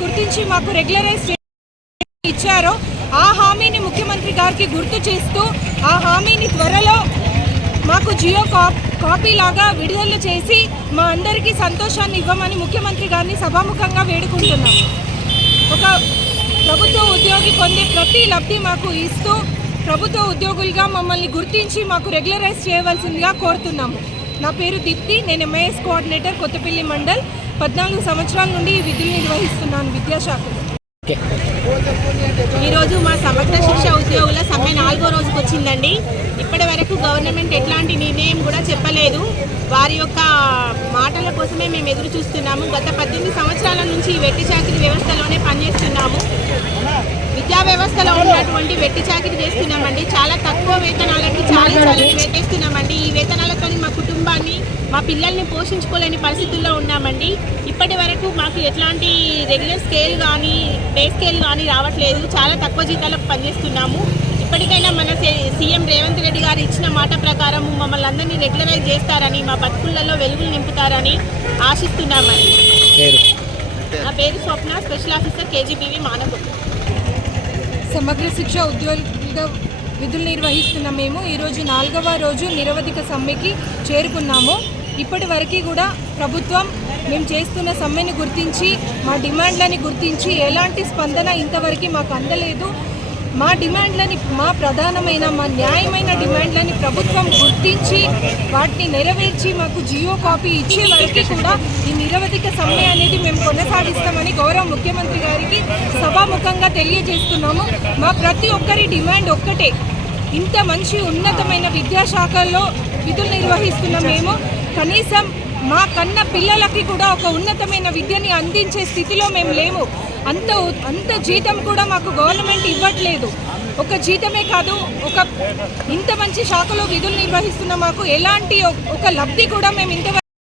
గుర్తించి మాకు రెగ్యులరైజ్ ఇచ్చారో ఆ హామీని ముఖ్యమంత్రి గారికి గుర్తు చేస్తూ ఆ హామీని త్వరలో మాకు జియో కాపీ లాగా విడుదల చేసి మా అందరికీ సంతోషాన్ని ఇవ్వమని ముఖ్యమంత్రి గారిని సభాముఖంగా వేడుకుంటున్నాము. ఒక ప్రభుత్వ ఉద్యోగి పొందే ప్రతి లబ్ధి మాకు ఇస్తూ ప్రభుత్వ ఉద్యోగులుగా మమ్మల్ని గుర్తించి మాకు రెగ్యులరైజ్ చేయవలసిందిగా కోరుతున్నాము. నా పేరు దీప్తి, నేను ఎంఐఎస్ కోఆర్డినేటర్ కొత్తపల్లి మండల్. 14 సంవత్సరాల నుండి ఈ విధులు నిర్వహిస్తున్నాను విద్యాశాఖలో. ఈరోజు మా సమగ్ర శిక్ష ఉద్యోగుల సమ్మె 4వ రోజుకు వచ్చిందండి. ఇప్పటి వరకు గవర్నమెంట్ ఎట్లాంటి నిర్ణయం కూడా చెప్పలేదు. వారి యొక్క మాటల కోసమే మేము ఎదురు చూస్తున్నాము. గత 18 సంవత్సరాల నుంచి వెట్టి చాకిరీ వ్యవస్థలోనే పనిచేస్తున్నాము. విద్యా వ్యవస్థలో ఉన్నటువంటి వెట్టి చాకిరీ చేస్తున్నామండి. చాలా తక్కువ వేతనాలకి చాలా వేటేస్తున్నామండి. ఈ వేతనాలతో మా కుటుంబాన్ని మా పిల్లల్ని పోషించుకోలేని పరిస్థితుల్లో ఉన్నామండి. ఇప్పటి వరకు మాకు ఎట్లాంటి రెగ్యులర్ స్కేల్ కానీ పే స్కేల్ కానీ రావట్లేదు. చాలా తక్కువ జీతాలకు పనిచేస్తున్నాము. ఇప్పటికైనా మన సీఎం రేవంత్ రెడ్డి గారు ఇచ్చిన మాట ప్రకారం మమ్మల్ని అందరినీ రెగ్యులరైజ్ చేస్తారని, మా బతుకులలో వెలుగులు నింపుతారని ఆశిస్తున్నామండి. నా పేరు స్వప్న, స్పెషల్ ఆఫీసర్ కేజీబీవీ మానవ. సమగ్ర శిక్ష ఉద్యోగులుగా విధులు నిర్వహిస్తున్న మేము ఈరోజు 4వ రోజు నిరవధిక సమ్మెకి చేరుకున్నాము. ఇప్పటి వరకు కూడా ప్రభుత్వం మేము చేస్తున్న సమ్మెని గుర్తించి మా డిమాండ్లని గుర్తించి ఎలాంటి స్పందన ఇంతవరకు మాకు అందలేదు. మా డిమాండ్లని, మా ప్రధానమైన మా న్యాయమైన డిమాండ్లని ప్రభుత్వం గుర్తించి వాటిని నెరవేర్చి మాకు జియో కాపీ ఇచ్చే వరకు కూడా ఈ నిరవధిక సమ్మె అనేది మేము కొనసాగిస్తామని గౌరవ ముఖ్యమంత్రి గారికి సభాముఖంగా తెలియజేస్తున్నాము. మా ప్రతి ఒక్కరి డిమాండ్ ఒక్కటే, ఇంత మంచి ఉన్నతమైన విద్యాశాఖల్లో విధులు నిర్వహిస్తున్న మేము కనీసం మా కన్న పిల్లలకి కూడా ఒక ఉన్నతమైన విద్యని అందించే స్థితిలో మేము లేము. అంత జీతం కూడా మాకు గవర్నమెంట్ ఇవ్వట్లేదు. ఒక జీతమే కాదు, ఇంత మంచి శాఖలో విధులు నిర్వహిస్తున్న మాకు ఎలాంటి ఒక లబ్ధి కూడా మేము ఇంతవరకు